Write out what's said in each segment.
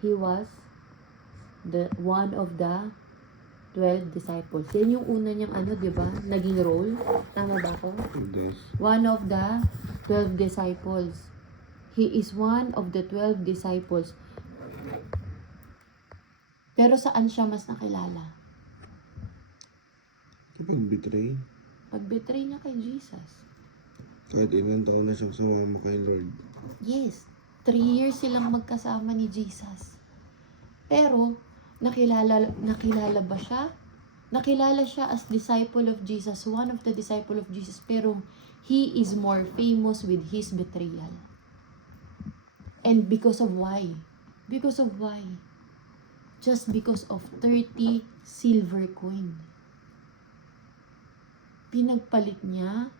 he was the one of the 12 disciples. Yan yung una niyang di ba? Naging role. Tama ba ako? Yes. One of the 12 disciples. He is one of the 12 disciples. Pero saan siya mas nakilala? Kapag betray, Pag-betray niya kay Jesus. kahit ilang taon na siyang sumama kay Lord. Yes. 3 years silang magkasama ni Jesus. Pero, nakilala ba siya? Nakilala siya as disciple of Jesus, one of the disciple of Jesus, pero he is more famous with his betrayal. And because of why? Because of why? Just because of 30 silver coin. Pinagpalit niya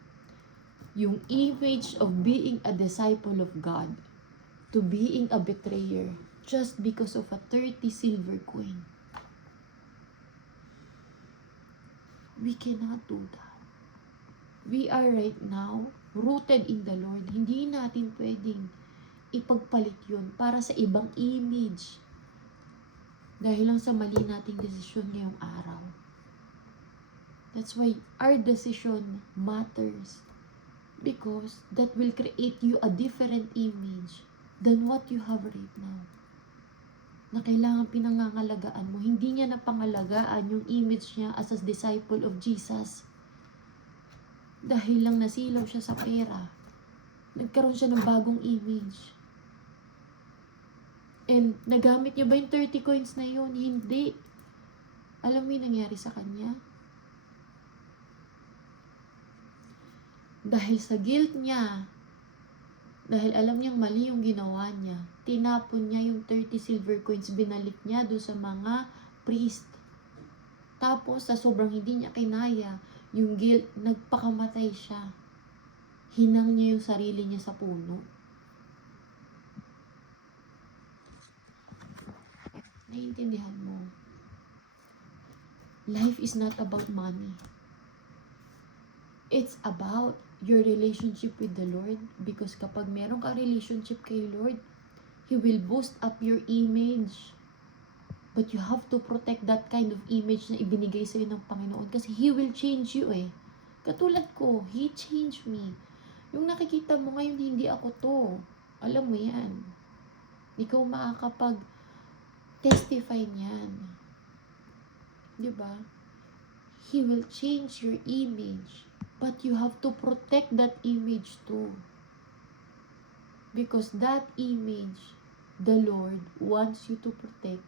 yung image of being a disciple of God to being a betrayer just because of a 30 silver coin. We cannot do that. We are right now rooted in the Lord. Hindi natin pwedeng ipagpalit yun para sa ibang image. Dahil lang sa mali nating desisyon ngayong araw. That's why our decision matters. Because that will create you a different image than what you have right now. Na kailangan pinangangalagaan mo. Hindi niya napangalagaan yung image niya as a disciple of Jesus. Dahil lang nasilaw siya sa pera. Nagkaroon siya ng bagong image. And nagamit niya ba yung 30 coins na yun? Hindi. Alam mo yung nangyari sa kanya? Dahil sa guilt niya, dahil alam niyang mali yung ginawa niya, tinapon niya yung 30 silver coins, binalik niya doon sa mga priest. Tapos, sa sobrang hindi niya kinaya, yung guilt, nagpakamatay siya. Hinang niya yung sarili niya sa puno. Naiintindihan mo? Life is not about money. It's about your relationship with the Lord. Because kapag meron ka relationship kay Lord, He will boost up your image. But you have to protect that kind of image na ibinigay sa'yo ng Panginoon. Kasi He will change you eh. Katulad ko, He changed me. Yung nakikita mo ngayon, hindi ako to. Alam mo yan. Ikaw makakapag-testify niyan. Diba? He will change your image. But you have to protect that image too. Because that image, the Lord wants you to protect